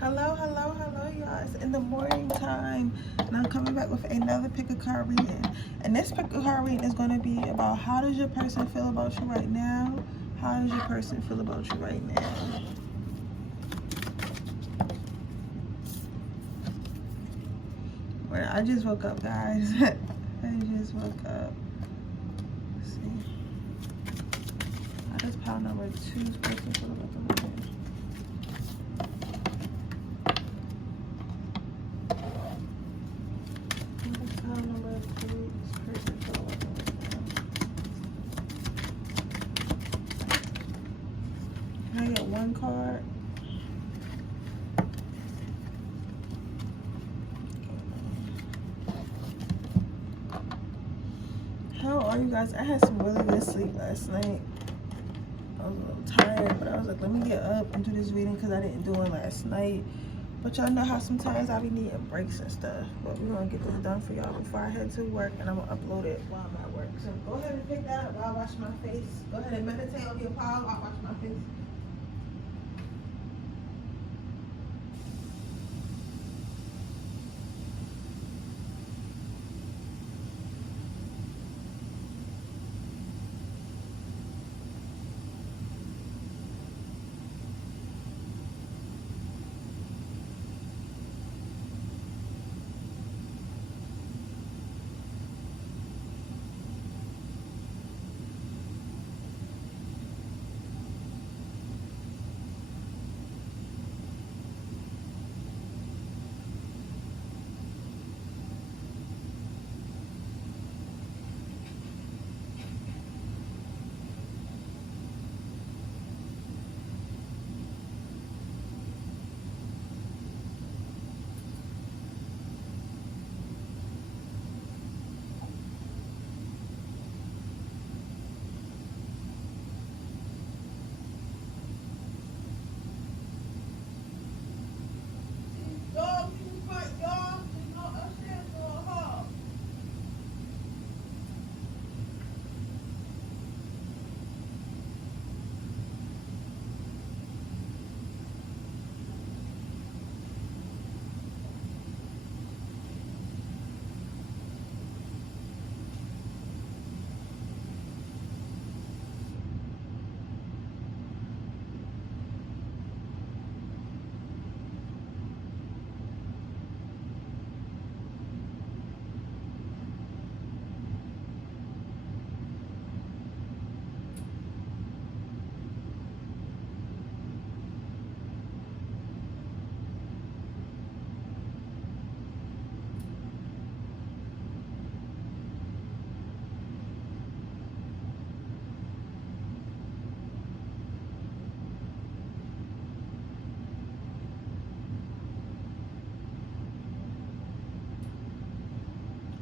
Hello, hello, hello, y'all. It's in the morning time, and I'm coming back with another pick a card reading. And this pick a card reading is going to be about how does your person feel about you right now? How does your person feel about you right now? Well, I just woke up, guys. I just woke up. Let's see. How does pile number 2's person feel about the right now? I get one card. How are you guys? I had some really good sleep last night. I was a little tired, but I was like, let me get up and do this reading because I didn't do it last night. But y'all know how sometimes I be needing breaks and stuff. But we're going to get this done for y'all before I head to work, and I'm going to upload it while I'm at work. So go ahead and pick that up while I wash my face. Go ahead and meditate on your pile while I wash my face.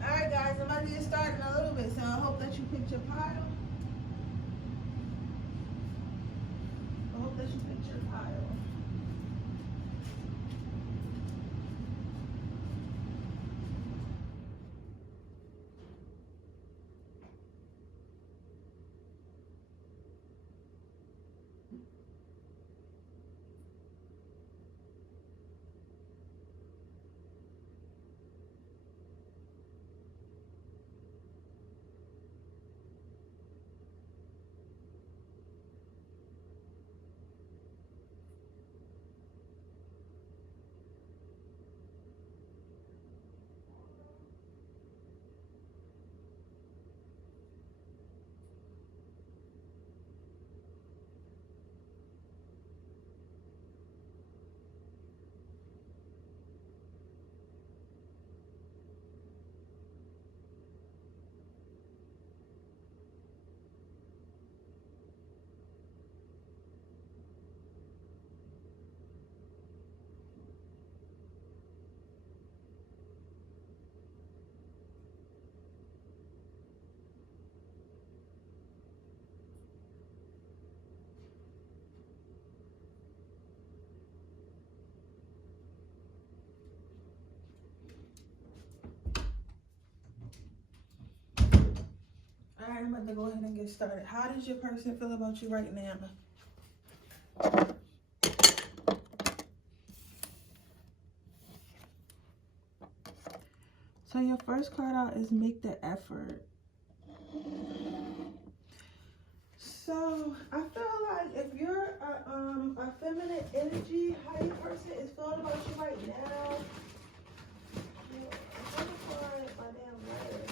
Alright guys, I'm about to get started in a little bit, so I hope that you picked your pile. I hope that you picked your pile. Alright, I'm about to go ahead and get started. How does your person feel about you right now? So your first card out is make the effort. So I feel like if you're a feminine energy, how your person is feeling about you right now. I'm trying to find my damn letters.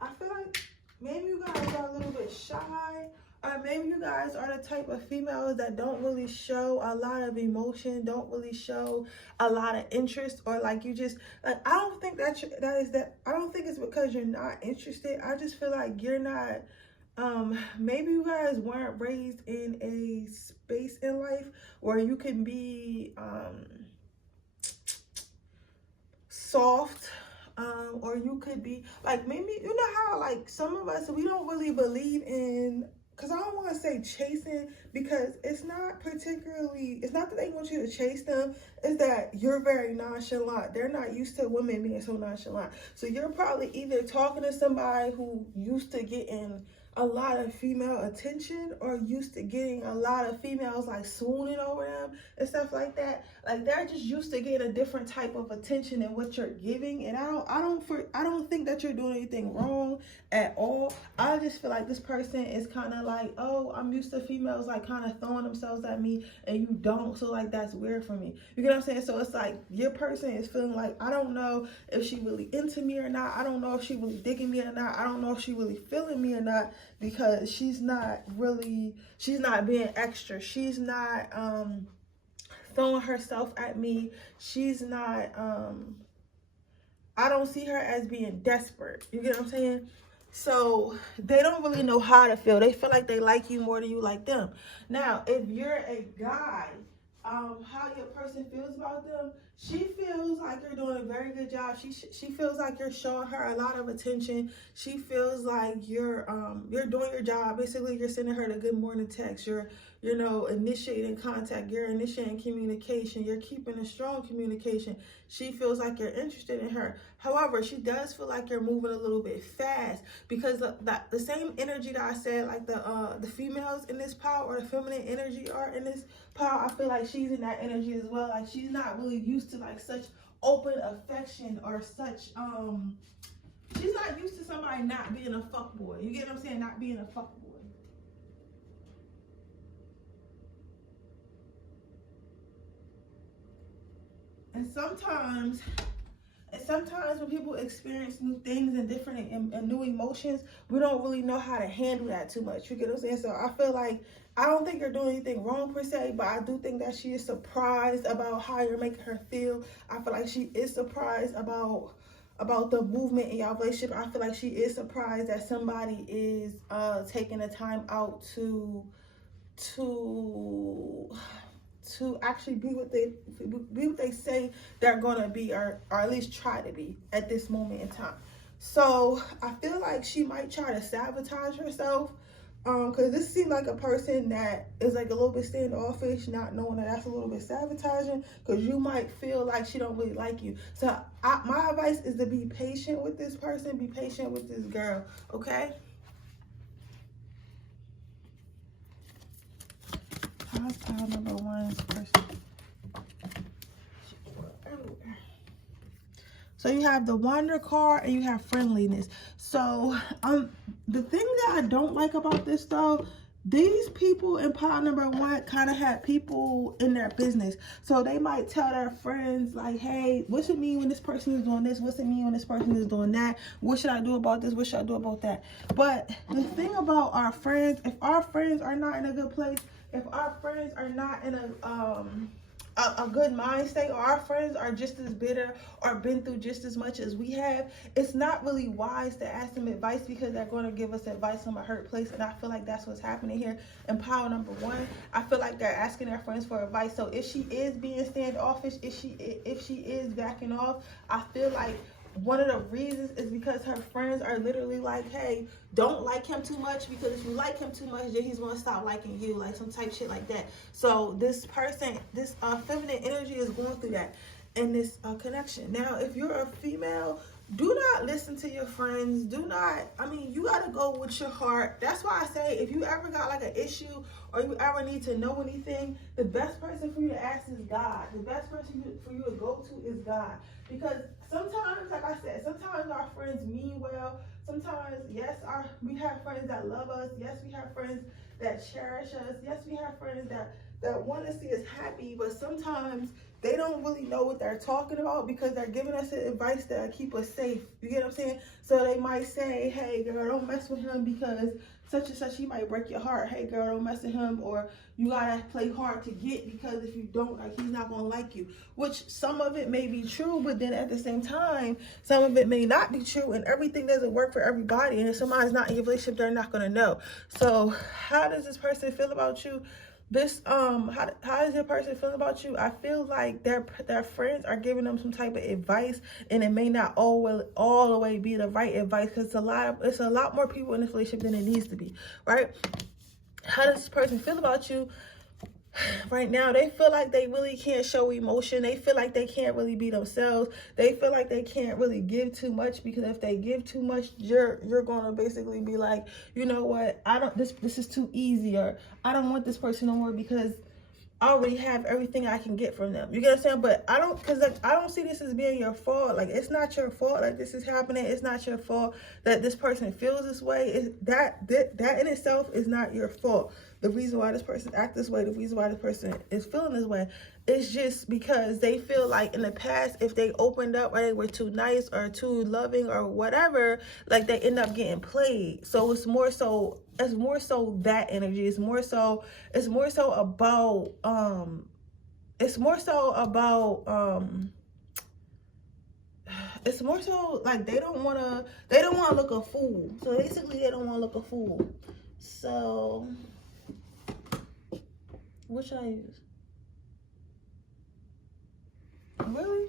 I feel like I feel like maybe you guys are a little bit shy, or maybe you guys are the type of females that don't really show a lot of emotion, don't really show a lot of interest, or like you just like, I don't think that I don't think it's because you're not interested. I just feel like you're not maybe you guys weren't raised in a space in life where you can be soft, or you could be like, maybe you know how like some of us, we don't really believe in, because I don't want to say chasing, because it's not that they want you to chase them, it's that you're very nonchalant. They're not used to women being so nonchalant. So you're probably either talking to somebody who used to getting a lot of female attention, or used to getting a lot of females like swooning over them and stuff like that. Like they're just used to getting a different type of attention than what you're giving. And I don't think that you're doing anything wrong at all. I just feel like this person is kind of like, oh, I'm used to females like kind of throwing themselves at me, and you don't, so like that's weird for me. You get what I'm saying? So it's like your person is feeling like, I don't know if she really into me or not. I don't know if she really digging me or not. I don't know if she really feeling me or not, because she's not being extra. She's not throwing herself at me. She's not I don't see her as being desperate. You get what I'm saying? So they don't really know how to feel. They feel like they like you more than you like them. Now, if you're a guy, how your person feels about them, she feels like you're doing a very good job. She feels like you're showing her a lot of attention. She feels like you're doing your job. Basically, you're sending her the good morning text. You're initiating contact. You're initiating communication. You're keeping a strong communication. She feels like you're interested in her. However, she does feel like you're moving a little bit fast, because the same energy that I said, like the females in this pile, or the feminine energy are in this pile, I feel like she's in that energy as well. Like she's not really used to like such open affection, or such she's not used to somebody not being a fuckboy. You get what I'm saying? Not being a fuckboy. And sometimes when people experience new things and different and new emotions, we don't really know how to handle that too much. You get what I'm saying? So I feel like, I don't think you're doing anything wrong per se, but I do think that she is surprised about how you're making her feel. I feel like she is surprised about the movement in your relationship. I feel like she is surprised that somebody is taking the time out to actually be what they say they're gonna be, or at least try to be at this moment in time. So I feel like she might try to sabotage herself, because this seems like a person that is like a little bit standoffish, not knowing that that's a little bit sabotaging, because you might feel like she don't really like you. So my advice is to be patient with this person, be patient with this girl, okay? Pile number one is person. So you have the Wander card and you have friendliness. So the thing that I don't like about this though, these people in pile number one kind of have people in their business. So they might tell their friends like, hey, what's it mean when this person is doing this? What's it mean when this person is doing that? What should I do about this? What should I do about that? But the thing about our friends, if our friends are not in a good place, if our friends are not in a good mind state, or our friends are just as bitter or been through just as much as we have, it's not really wise to ask them advice, because they're going to give us advice from a hurt place. And I feel like that's what's happening here in pile number one. I feel like they're asking their friends for advice. So if she is being standoffish, if she is backing off, I feel like one of the reasons is because her friends are literally like, hey, don't like him too much, because if you like him too much, then he's going to stop liking you, like some type shit like that. So this person, this feminine energy is going through that in this connection. Now, if you're a female, do not listen to your friends. Do not, I mean, you got to go with your heart. That's why I say, if you ever got like an issue or you ever need to know anything, the best person for you to ask is God. The best person for you to go to is God. Because sometimes, like I said, sometimes our friends mean well. Sometimes, yes, we have friends that love us. Yes, we have friends that cherish us. Yes, we have friends that want to see us happy. But sometimes they don't really know what they're talking about because they're giving us advice that keep us safe. You get what I'm saying? So they might say, hey, girl, don't mess with him because such and such, he might break your heart. Hey, girl, don't mess with him. Or you got to play hard to get because if you don't, like, he's not going to like you. Which some of it may be true, but then at the same time, some of it may not be true. And everything doesn't work for everybody. And if somebody's not in your relationship, they're not going to know. So how does this person feel about you? How does your person feel about you? I feel like their friends are giving them some type of advice, and it may not all the way be the right advice because it's a lot more people in this relationship than it needs to be, right? How does this person feel about you? Right now, they feel like they really can't show emotion. They feel like they can't really be themselves. They feel like they can't really give too much because if they give too much, you're gonna basically be like, you know what? This is too easy, or I don't want this person no more because I already have everything I can get from them. You get what I'm saying? But I don't see this as being your fault. Like, it's not your fault. Like, this is happening. It's not your fault that this person feels this way. That in itself is not your fault. The reason why this person acts this way, the reason why this person is feeling this way, is just because they feel like in the past, if they opened up or they were too nice or too loving or whatever, like they end up getting played. So it's more so that energy. It's more so about it's more so like they don't want to look a fool. So basically they don't want to look a fool. So what should I use? Really?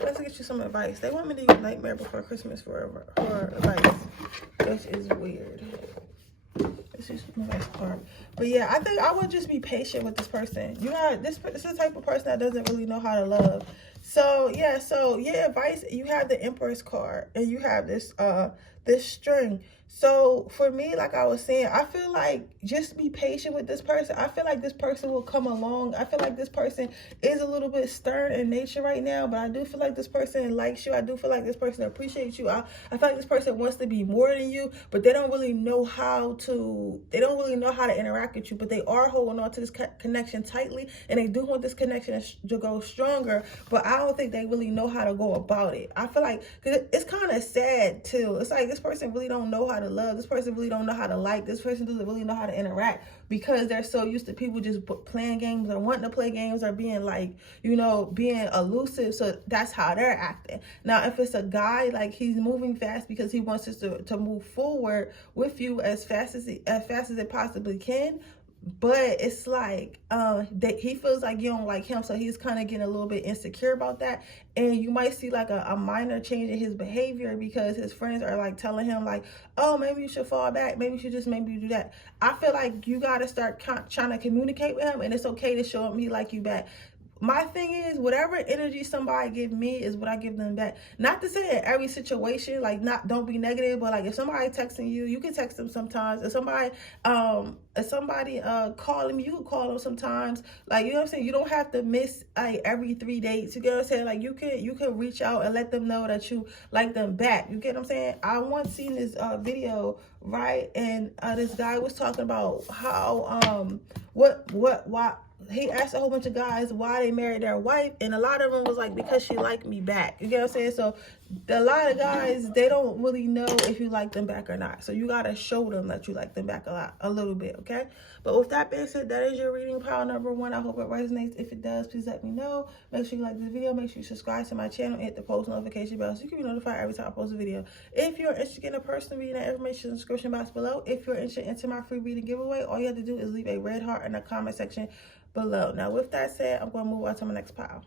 Let's get you some advice. They want me to use Nightmare Before Christmas for advice, which is weird. Let's use some advice card. But yeah, I think I would just be patient with this person. This is the type of person that doesn't really know how to love. So yeah, advice, you have the Empress card and you have this string. So for me, like I was saying, I feel like just be patient with this person. I feel like this person will come along. I feel like this person is a little bit stern in nature right now, but I do feel like this person likes you. I do feel like this person appreciates you. I feel like this person wants to be more than you, but they don't really know how to interact with you, but they are holding on to this connection tightly, and they do want this connection to go stronger, but I don't think they really know how to go about it. I feel like, cause it's kind of sad too. It's like this person really don't know how to love. This person really don't know how to like. This person doesn't really know how to interact because they're so used to people just playing games or wanting to play games or being like, being elusive. So that's how they're acting. Now, if it's a guy, like he's moving fast because he wants us to move forward with you as fast as it possibly can. But it's like that he feels like you don't like him, so he's kind of getting a little bit insecure about that. And you might see like a minor change in his behavior because his friends are like telling him like, oh, maybe you should fall back, maybe you should just maybe do that. I feel like you got to start trying to communicate with him, and it's okay to show him he like you back. My thing is, whatever energy somebody give me is what I give them back. Not to say in every situation, like don't be negative, but like if somebody texting you, you can text them sometimes. If somebody calling me, you can call them sometimes. Like, you know what I'm saying? You don't have to miss like every 3 dates. You get what I'm saying? Like you can reach out and let them know that you like them back. You get what I'm saying? I once seen this video, right? And this guy was talking about how why he asked a whole bunch of guys why they married their wife, and a lot of them was like, because she liked me back. You get what I'm saying? So a lot of guys, they don't really know if you like them back or not. So you gotta show them that you like them back a little bit, okay? But with that being said, that is your reading pile number 1. I hope it resonates. If it does, please let me know. Make sure you like this video. Make sure you subscribe to my channel and hit the post notification bell so you can be notified every time I post a video. If you're interested in a personal reading, that information in the description box below. If you're interested in my free reading giveaway, all you have to do is leave a red heart in the comment section below. Now, with that said, I'm going to move on to my next pile.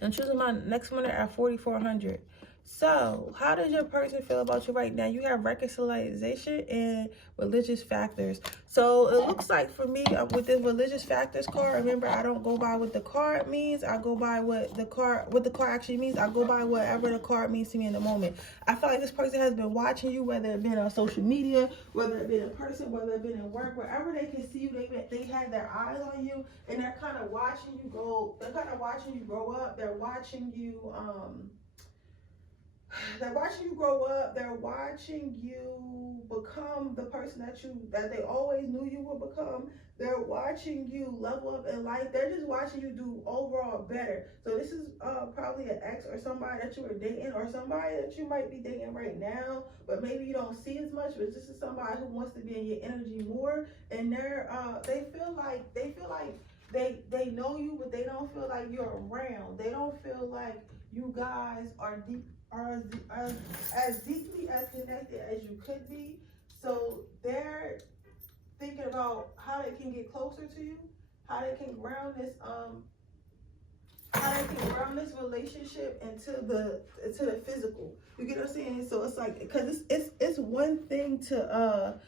I'm choosing my next winner at 4,400. So, how does your person feel about you right now? You have reconciliation and religious factors. So, it looks like for me, with this religious factors card, remember, I don't go by what the card means. I go by what the card actually means. I go by whatever the card means to me in the moment. I feel like this person has been watching you, whether it been on social media, whether it been in person, whether it been in work, wherever they can see you, they have their eyes on you, and they're kind of watching you grow. They're kind of watching you grow up. They're watching you, they're watching you grow up. They're watching you become the person that they always knew you would become. They're watching you level up in life. They're just watching you do overall better. So this is probably an ex or somebody that you were dating, or somebody that you might be dating right now, but maybe you don't see as much. But this is somebody who wants to be in your energy more, and they feel like they know you, but they don't feel like you're around. They don't feel like you guys are as deeply as connected as you could be. So they're thinking about how they can get closer to you, how they can ground this relationship into the physical. You get what I'm saying? So it's like, because it's one thing to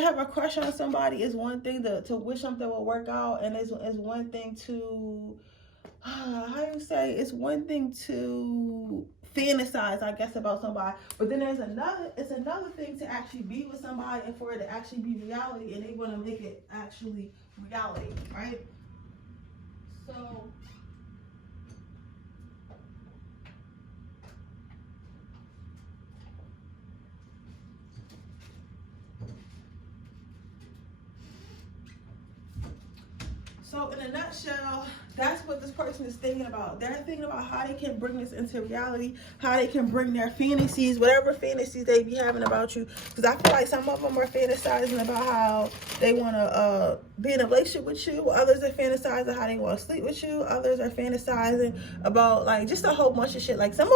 have a crush on somebody. Is one thing to wish something will work out, and it's one thing to it's one thing to fantasize, I guess, about somebody, but then it's another thing to actually be with somebody and for it to actually be reality, and they want to make it actually reality, right? So in a nutshell, that's what this person is thinking about. They're thinking about how they can bring this into reality, how they can bring their fantasies, whatever fantasies they be having about you. Because I feel like some of them are fantasizing about how they want to be in a relationship with you. Others are fantasizing how they want to sleep with you. Others are fantasizing about like just a whole bunch of shit. Like some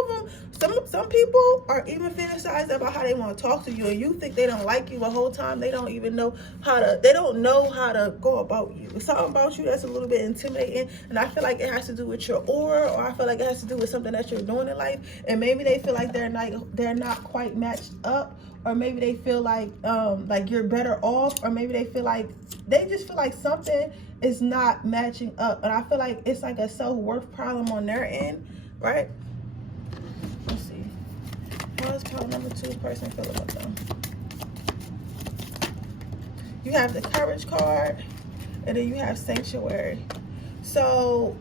people are even fantasizing about how they want to talk to you, and you think they don't like you the whole time. They don't know how to go about you. It's something about you that's a little bit intimidating, and I feel like it has to do with your aura, or I feel like it has to do with something that you're doing in life, and maybe they feel like they're not quite matched up, or maybe they feel like you're better off, or maybe they just feel like something is not matching up, and I feel like it's like a self-worth problem on their end, right? Let's see. How does card number 2 person feel about them? You have the Courage card, and then you have Sanctuary. So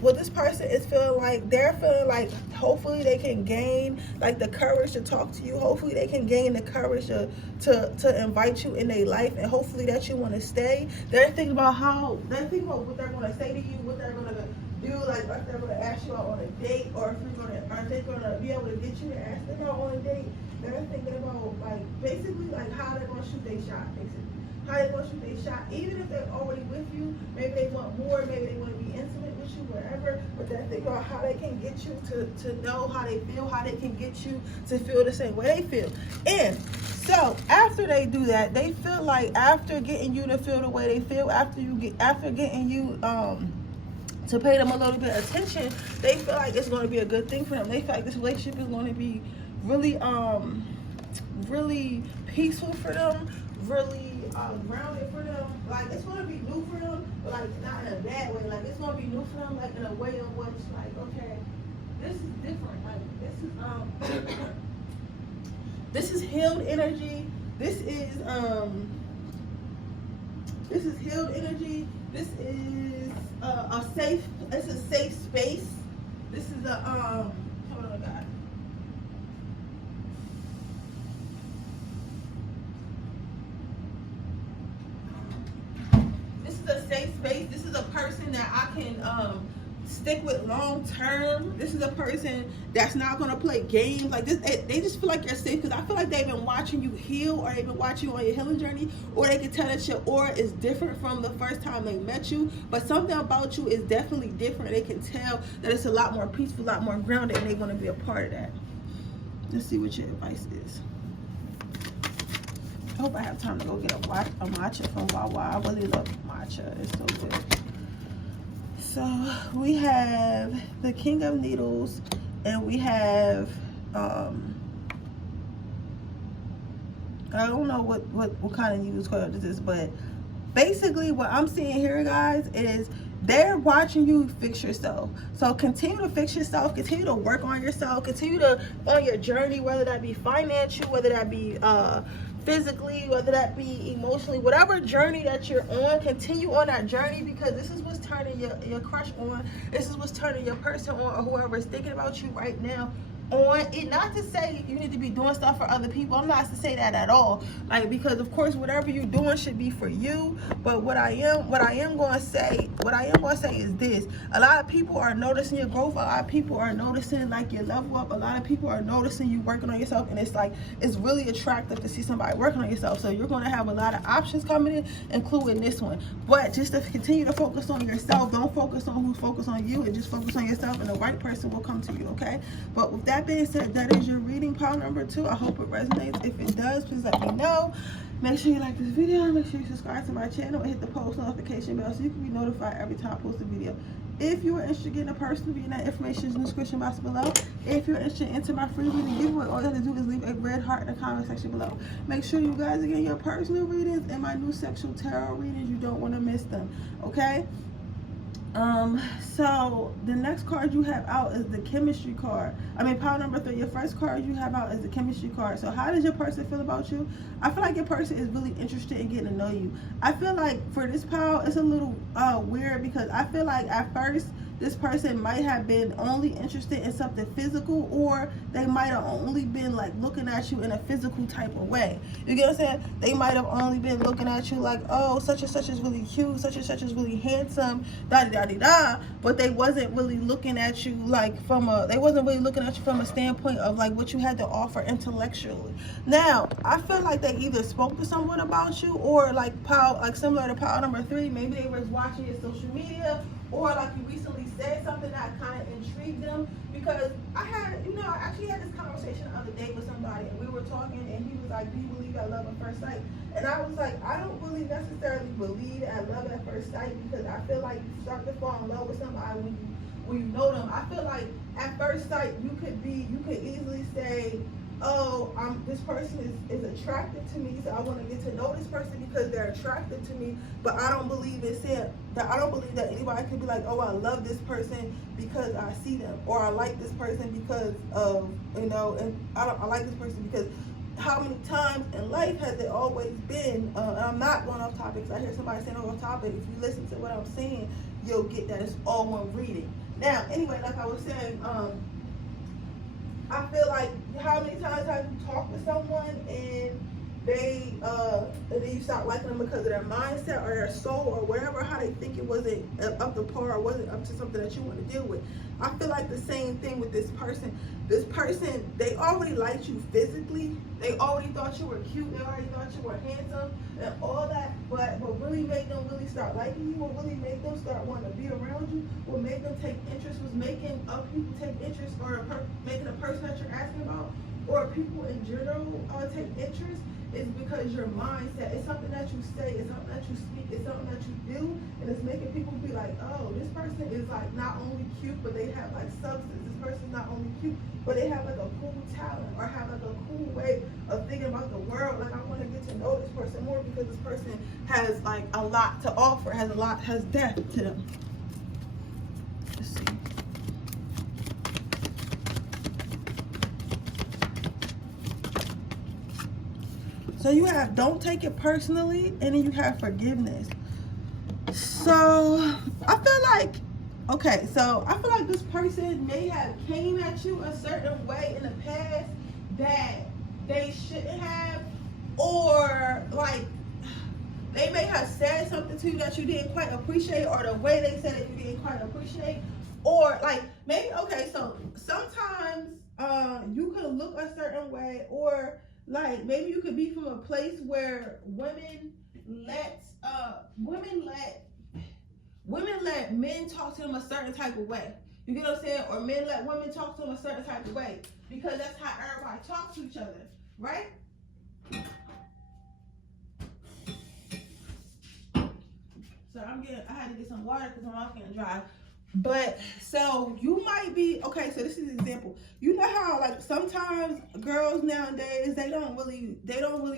what this person is feeling like, they're feeling like hopefully they can gain like the courage to talk to you. Hopefully they can gain the courage to invite you in their life, and hopefully that you want to stay. They're thinking about what they're going to say to you, what they're going to do, like if they're going to ask you out on a date, or if they're going to be able to get you to ask them out on a date. They're thinking about like basically like how they're going to shoot their shot, basically. How they want to shoot their shot, even if they're already with you. Maybe they want more, maybe they want to be intimate with you, whatever, but they're thinking about how they can get you to know how they feel, how they can get you to feel the same way they feel. And so after they do that, they feel like after getting you to feel the way they feel, after getting you to pay them a little bit of attention, they feel like it's going to be a good thing for them. They feel like this relationship is going to be really really peaceful for them, really grounded for them. Like it's gonna be new for them, but like not in a bad way. Like it's gonna be new for them, like in a way of what it's like, okay, this is different. Like this is healed energy. This is healed energy. This is it's a safe space. This is a hold on, God. A safe space. This is a person that I can stick with long term. This is a person that's not going to play games like this. They just feel like you're safe, because I feel like they've been watching you heal, or they've been watching you on your healing journey, or they can tell that your aura is different from the first time they met you, but something about you is definitely different. They can tell that it's a lot more peaceful, a lot more grounded, and they want to be a part of that. Let's see what your advice is. I hope I have time to go get a matcha from Wawa. I really love matcha. It's so good. So we have the King of Needles, and we have I don't know what kind of needles card this is, but basically what I'm seeing here, guys, is they're watching you fix yourself. So continue to fix yourself, continue to work on yourself, continue to on your journey, whether that be financial, whether that be physically, whether that be emotionally, whatever journey that you're on, continue on that journey, because this is what's turning your crush on. This is what's turning your person on, or whoever is thinking about you right now on it. Not to say you need to be doing stuff for other people. I'm not to say that at all. Like, because of course whatever you're doing should be for you. But what I am going to say is this: a lot of people are noticing your growth. A lot of people are noticing like your level up. A lot of people are noticing you working on yourself, and it's like it's really attractive to see somebody working on yourself. So you're going to have a lot of options coming in, including this one. But just to continue to focus on yourself. Don't focus on who's focused on you, and just focus on yourself, and the right person will come to you. Okay? But with that being said, that is your reading pile number 2. I hope it resonates. If it does, please let me know. Make sure you like this video. Make sure you subscribe to my channel and hit the post notification bell so you can be notified every time I post a video. If you are interested in getting a personal reading, that information is in the description box below. If you're interested in my free reading giveaway, all you have to do is leave a red heart in the comment section below. Make sure you guys are getting your personal readings and my new sexual tarot readings. You don't want to miss them. Okay? So the next card you have out is the chemistry card. Pile number 3. Your first card you have out is the chemistry card. So how does your person feel about you? I feel like your person is really interested in getting to know you. I feel like for this pile, it's a little weird, because I feel like at first this person might have been only interested in something physical, or they might have only been like looking at you in a physical type of way. You get what I'm saying? They might have only been looking at you like, oh, such and such is really cute, such and such is really handsome, da-da-da-da-da, but they wasn't really looking at you like from a standpoint of like what you had to offer intellectually. Now, I feel like they either spoke to someone about you, or like similar to pile number 3, maybe they was watching your social media, or like you recently said something that kind of intrigued them. Because I actually had this conversation the other day with somebody, and we were talking, and he was like, do you believe at love at first sight? And I was like, I don't really necessarily believe at love at first sight, because I feel like you start to fall in love with somebody when you know them. I feel like at first sight you could easily say, oh, this person is attracted to me, so I want to get to know this person because they're attracted to me. But I don't believe that anybody could be like, oh, I love this person because I see them, or I like this person because of, and I like this person because how many times in life has it always been, and I'm not going off topics, I hear somebody saying off topic. If you listen to what I'm saying, you'll get that it's all one reading. Now, anyway, like I was saying, I feel like how many times have you talked to someone and then you start liking them because of their mindset or their soul or whatever, how they think it wasn't up to par or wasn't up to something that you want to deal with. I feel like the same thing with this person. This person, they already liked you physically. They already thought you were cute. They already thought you were handsome and all that. But what really made them really start liking you, what really made them start wanting to be around you, what made them take interest, was making other people take interest, or making a person that you're asking about, or people in general take interest, is because your mindset, it's something that you say, it's something that you speak, it's something that you do, and it's making people be like, oh, this person is like not only cute, but they have like substance. This person's not only cute, but they have like a cool talent, or have like a cool way of thinking about the world. Like, I want to get to know this person more because this person has like a lot to offer, has depth to them. Let's see. So you have don't take it personally, and then you have forgiveness. So I feel like, okay, so I feel like this person may have came at you a certain way in the past that they shouldn't have, or like they may have said something to you that you didn't quite appreciate, or the way they said it you didn't quite appreciate, or like maybe, okay, so sometimes you can look a certain way, or like maybe you could be from a place where women let men talk to them a certain type of way. You get what I'm saying? Or men let women talk to them a certain type of way, because that's how everybody talks to each other, right? So I had to get some water because my mouth getting dry. But so you might be okay. So this is an example. You know how like sometimes girls nowadays they don't really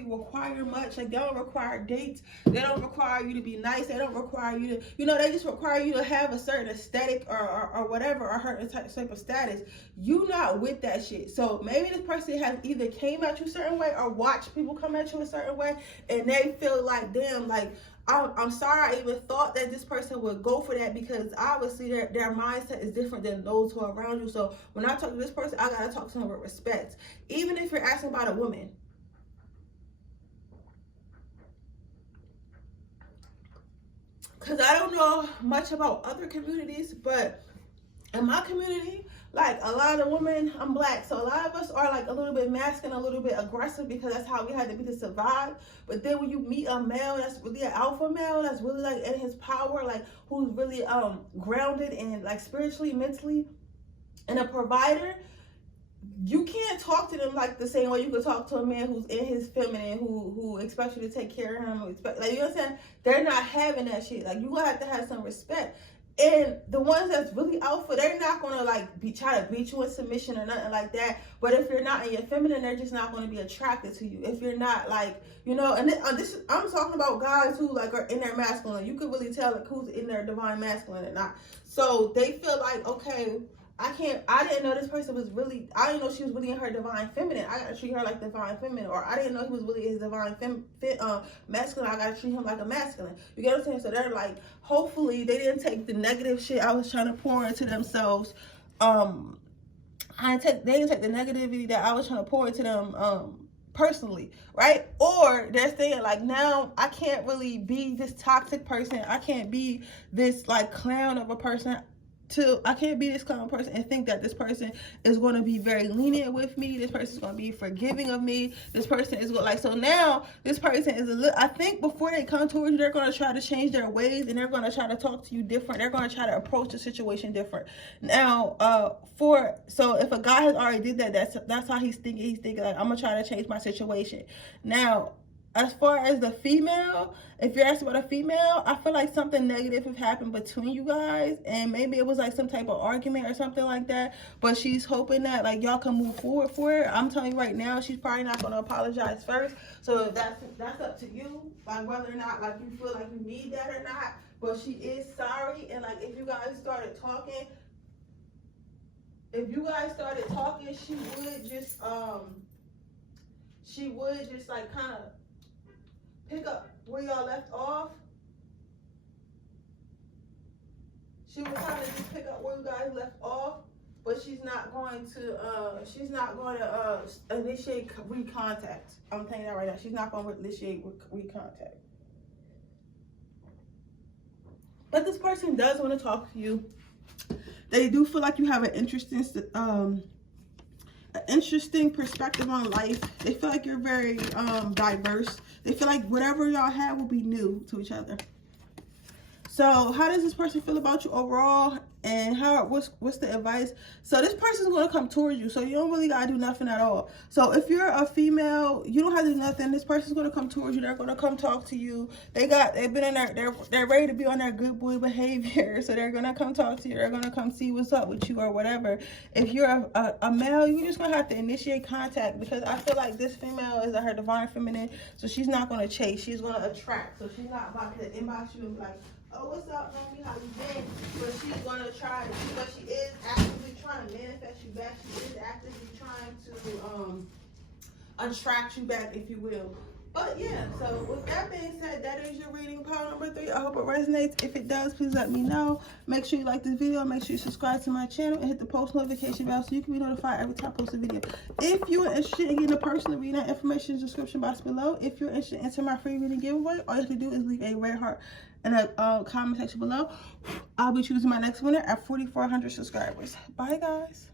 require much. Like they don't require dates. They don't require you to be nice. They don't require you to they just require you to have a certain aesthetic or whatever, or her type of status. You not with that shit. So maybe this person has either came at you a certain way or watched people come at you a certain way, and they feel like, damn, like, I'm sorry I even thought that this person would go for that, because obviously their mindset is different than those who are around you. So when I talk to this person, I gotta talk to them with respect. Even if you're asking about a woman. Because I don't know much about other communities, but in my community, like a lot of women, I'm black, so a lot of us are like a little bit masculine, a little bit aggressive, because that's how we had to be to survive. But then when you meet a male that's really an alpha male, that's really like in his power, like who's really grounded and like spiritually, mentally, and a provider, you can't talk to them like the same way you could talk to a man who's in his feminine, who expects you to take care of him, like, you know what I'm saying? They're not having that shit. Like, you gonna have to have some respect. And the ones that's really alpha, they're not gonna like try to beat you in submission or nothing like that. But if you're not in your feminine, they're just not gonna be attracted to you. If you're not like, and I'm talking about guys who like are in their masculine. You could really tell like who's in their divine masculine and not. So they feel like, okay, I didn't know this person was really, I didn't know she was really in her divine feminine. I gotta treat her like divine feminine. Or I didn't know he was really his divine masculine. I gotta treat him like a masculine. You get what I'm saying? So they're like, hopefully they didn't take the negative shit I was trying to pour into themselves. They didn't take the negativity that I was trying to pour into them personally, right? Or they're saying like, now I can't really be this toxic person. I can't be this like clown of a person. I can't be this clown person and think that this person is going to be very lenient with me. This person is going to be forgiving of me. This person is going so now this person is I think before they come towards you, they're going to try to change their ways, and they're going to try to talk to you different. They're going to try to approach the situation different. Now, so if a guy has already did that, that's how he's thinking. He's thinking like, I'm going to try to change my situation. Now, as far as the female, if you're asking about a female, I feel like something negative has happened between you guys, and maybe it was like some type of argument or something like that, but she's hoping that like y'all can move forward for it. I'm telling you right now, she's probably not going to apologize first, so that's up to you, like whether or not like you feel like you need that or not. But she is sorry, and like if you guys started talking, she would just like kind of pick up where y'all left off. She would kind of just pick up where you guys left off, but she's not going to initiate recontact. I'm telling you that right now. She's not going to initiate recontact. But this person does want to talk to you. They do feel like you have an interesting perspective on life. They feel like you're very diverse. They feel like whatever y'all have will be new to each other. So how does this person feel about you overall, and what's the advice? So this person's going to come towards you, so you don't really gotta do nothing at all. So if you're a female, you don't have to do nothing. This person's going to come towards you. They're going to come talk to you. They've been in there, they're ready to be on their good boy behavior, so they're going to come talk to you. They're going to come see what's up with you or whatever. If you're a male, you're just going to have to initiate contact, because I feel like this female is her divine feminine, so she's not going to chase. She's going to attract. So she's not about to inbox you and be like, oh, what's up, homie? How you been? But she's gonna try. But she is actively trying to manifest you back. She is actively trying to attract you back, if you will. But yeah. So with that being said, that is your reading, pile number 3. I hope it resonates. If it does, please let me know. Make sure you like this video. Make sure you subscribe to my channel and hit the post notification bell so you can be notified every time I post a video. If you are interested in getting a personal reading, information in the description box below. If you're interested in entering my free reading giveaway, all you have to do is leave a red heart in the comment section below. I'll be choosing my next winner at 4,400 subscribers. Bye, guys.